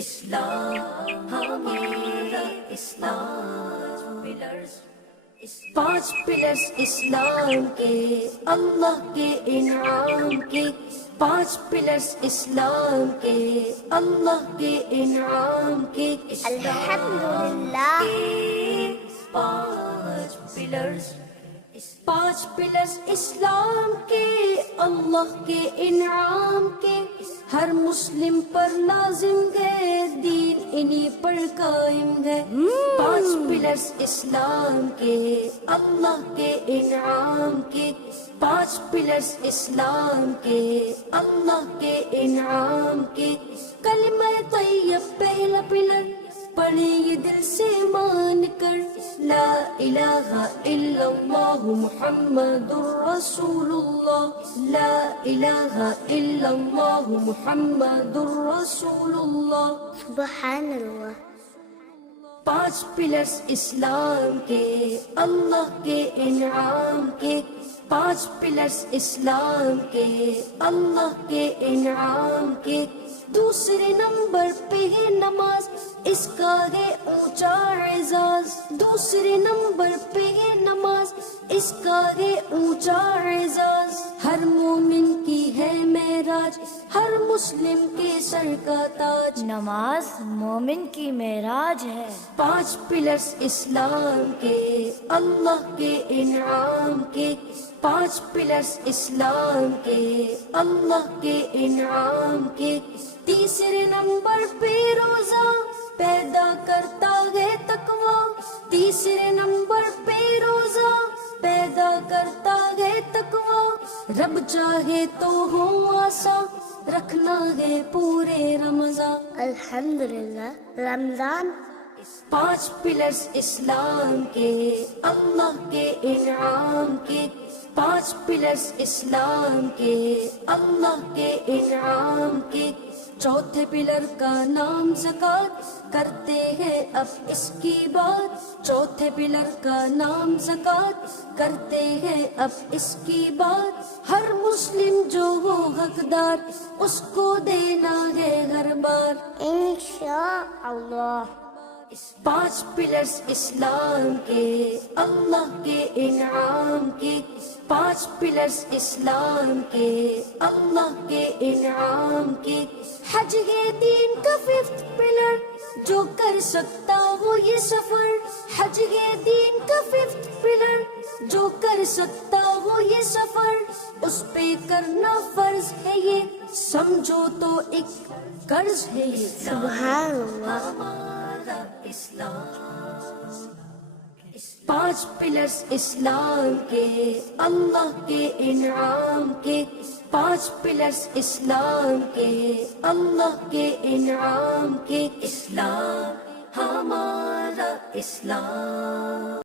اسلام ہمارا اسلام پانچ پلرز اسلام کے، اللہ کے انعام کے، پانچ پلرز اسلام کے، اللہ کے انعام کے، الحمدللہ پانچ پلرز، پانچ پلرز اسلام کے، اللہ کے انعام کے، ہر مسلم پر لازم ہے، دین انہی پر قائم ہے۔ پانچ پلرز اسلام کے، اللہ کے انعام کے، پانچ پلرز اسلام کے، اللہ کے انعام کے، کلمہ طیب پہلا پلر، پڑھیں یہ دل سے مان کر، لا الہ الا اللہ محمد رسول اللہ، لا الہ الا اللہ محمد رسول اللہ، سبحان اللہ۔ پانچ پلرز اسلام کے، اللہ کے انعام کے، پانچ پلرز اسلام کے، اللہ کے انعام کے، دوسرے نمبر پہ ہے نماز، اس کا ہے اونچا اعزاز، دوسرے نمبر پہ ہے نماز، اس کا ہے اونچا اعزاز، ہر مومن کی ہے معراج، ہر مسلم کے سر کا تاج، نماز مومن کی معراج ہے۔ پانچ پلرز اسلام کے، اللہ کے انعام کے، پانچ پلرز اسلام کے، اللہ کے انعام کے، تیسرے نمبر پہ روزہ پیدا کرتا ہے تقوی، تیسرے نمبر پہ روزہ پیدا کرتا ہے تقوی، رب چاہے تو ہو آسان، رکھنا ہے پورے رمضان، الحمدللہ رمضان۔ پانچ پلرز اسلام کے، اللہ کے انعام کے، پانچ پلرز اسلام کے، اللہ کے انعام کے، چوتھے پلر کا نام زکوٰۃ، کرتے ہیں اب اس کی بات، چوتھے پلر کا نام زکوٰۃ، کرتے ہیں اب اس کی بات، ہر مسلم جو ہو حقدار، اس کو دینا ہے ہر بار، انشاءاللہ۔ پانچ پلرز اسلام کے، اللہ کے انعام کے، پانچ پلرز اسلام کے، اللہ کے انعام کے، حج ہے دین کا ففتھ پلر، جو کر سکتا ہو یہ سفر، حج ہے دین کا ففتھ پلر، جو کر سکتا ہو یہ سفر، اس پہ کرنا فرض ہے یہ، سمجھو تو ایک قرض ہے یہ، سبحان اللہ۔ ہمارا اسلام، پانچ پلرز اسلام کے، اللہ کے انعام کے، پانچ پلرز اسلام کے، اللہ کے انعام کے، اسلام ہمارا اسلام۔